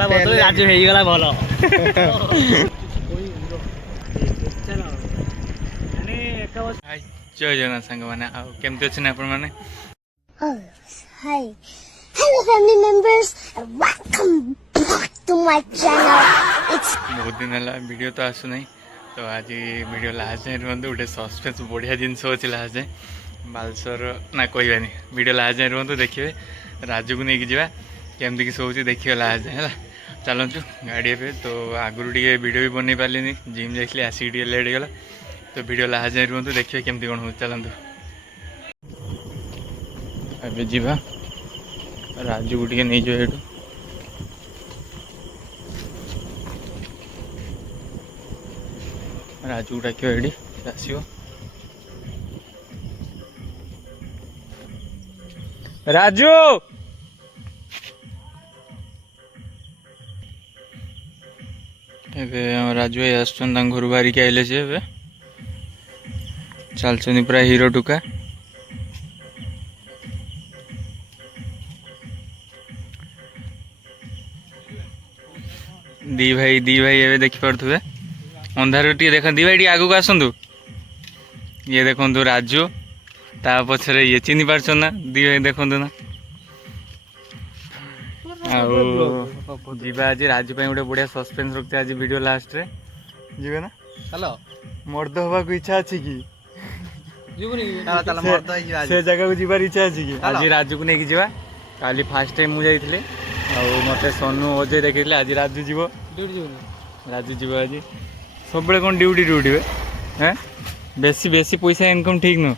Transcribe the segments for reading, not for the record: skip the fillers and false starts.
ହେଇଗଲା ବଦଳ ରାଜୁ ହେଇଗଲା ଭଲ। ଜୟ ଜଗନ୍ନାଥ ସାଙ୍ଗମାନେ, ଆଉ କେମିତି ଅଛନ୍ତି ଆପଣମାନେ? Hi. Hello family members and welcome back to my channel. It's बहुत दिन है वीडियो तो आसुना, तो आज वीडियो लास्ट जाए रुहतु। गोटे सस्पेन्स बढ़िया जिनस अच्छी लास्ट जाए बालेश्वर ना कहवानी वीडियो लास्ट जाए रुहतु। देखिए राजू को लेकिन जावा केमती कि सोच देखिए लास्ट जाए है। चलतु गाड़ी पे तो आगुरी टे वीडियो भी बनई पारे जिम जाइए आसिक लेट होगा तो वीडियो लास्ट जाए रुहतु। देखिए केमती कौन हो चलतु अभी जीवा राजू को टे नहीं जाए राजू को डाक ये आसो राजू एबे राजू भाई आस घर बाहरिक आइले से चलते पूरा हीरो टुका। दी भाई एवं देखिपे अंधार टे देख दी भाई आगू आसतु ये देखु राजू ता पछरे ये चिन्ह पार्छ ना दी भाई देखु ना जीवा आज राजू गोटे बढ़िया सस्पेन्स रखते आज वीडियो लास्ट रे जीवे ना। हेलो मर्द हवा को इच्छा अच्छी कि से जगह को जीवार इच्छा अच्छी कि आज राजू को लेकिन जावा। काली फास्ट टाइम मुझे जाइए मत सोनू अजय देखी आज राजू जीव राजू जीव आज सब कौन ड्यूटी ड्यूटी वे हैं बेसी बेसी पैसा इनकम ठीक नु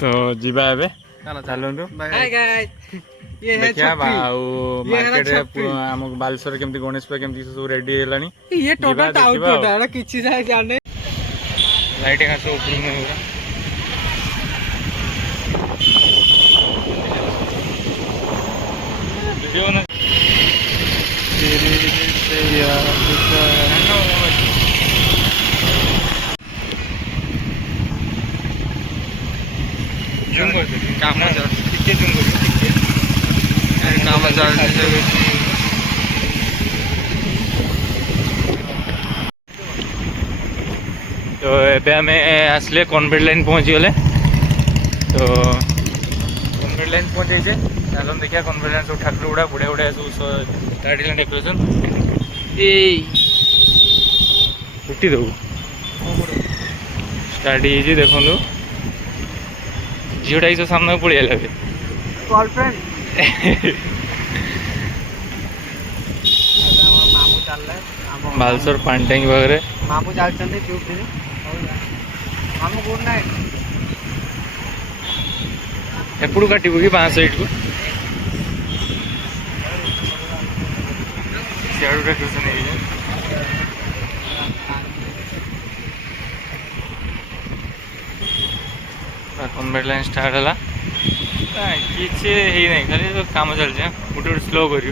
तो जीवा एबे चलतु देखिया मार्केट आम बालेश्वर केमती गणेश पूजा केमती सब रेडी हेलानी ये टोटल आउट किछि जाने लाइट का सब ऊपर में होगा वीडियो ना जूम कर काम कितने जूम कर काम तो एबे आम आसले कन्वेट लाइन पहुँची गले तो कन्वेट लाइन पहुँचे चलो देखिए कन्वेट लाइन सब ठाकुर गुड़ा बढ़िया बढ़िया सब स्टार्ट है डेकोरेशन छुट्टी देव स्टार्ट हो देखु झीटा तो सामने पड़े गर्लफ्रेंड बालेश्वर पानी टैंक पाखे मामू चलते चुप मामू गुड नाइट एपड़ू काटू कि 5 साइड को सियाड़ू डेकोरेशन कन्वेट लाइन स्टार्ट है किसी नहीं खाली तो काम चलते गोटे गोटे स्लो कर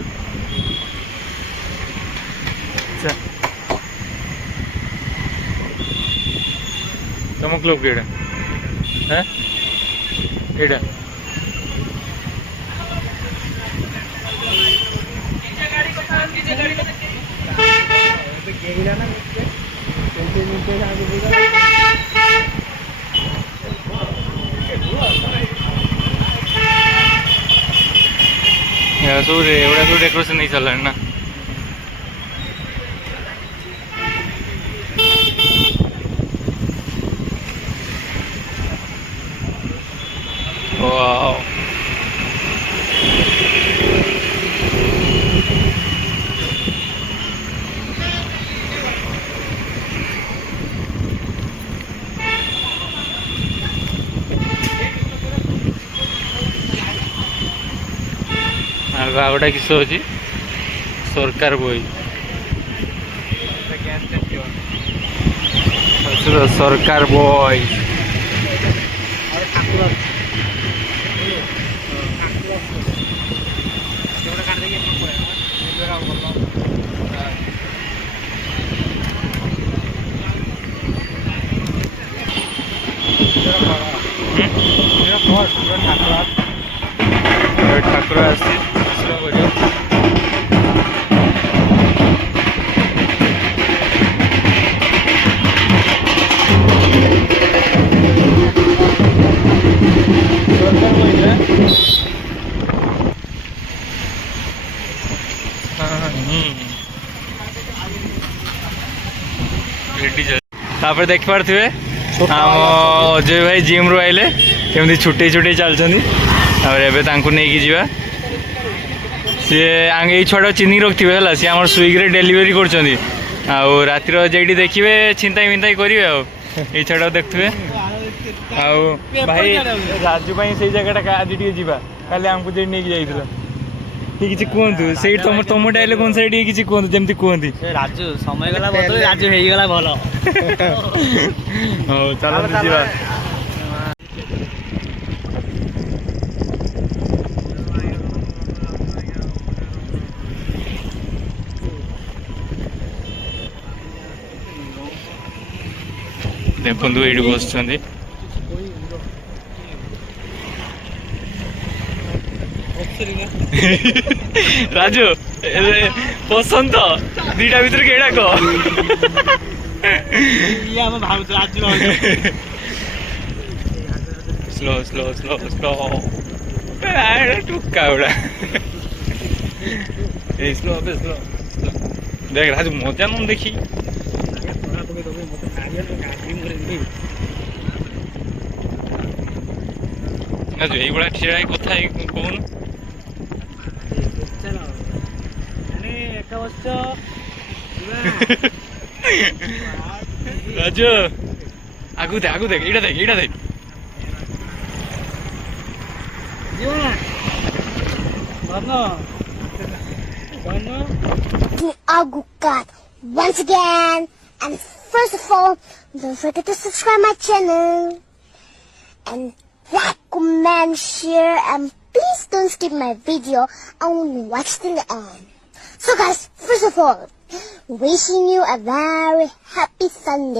तुम क्लब के हाँ एटा सब डेकोरेशन नहीं चल ना वाओ आगटा किस अच्छी सरकार बही सरकार बॉय ठाकुर आसी तापर देख पारे आम अजय भाई जिम रू आइले केमती छुटे छुटे चलती नहीं जावा सी आगे छुआ चिन्ह रखि है सी आम स्विगी डेलीवरी कर रातिर जेटी देखिए छिंताई मिंताई करेंगे आई छुआ देखुए भाई राजू से जगह आज जावा काली आमको जे नहीं जाइए किसी कहतु से तुम तुम डायलॉग अनुसार किसी कहतु जमी कहती राजू समय गला बदल राजू हो गला भल हाँ चलो जावा देखु ये बस राजू पसंद तो दीटा भर केड़ा कह स्लो स्लो स्लो स्लो टुका उड़ा स्लो स्लो देख राजू मजा न देखी राजू ये ठिया कथा कहून राजू आगु देख इटा देख Agukat once again, and first of all, don't forget to subscribe my channel and like, comment, share, and please don't skip my video and watch till the end. So guys, first of all, wishing you a very happy Sunday.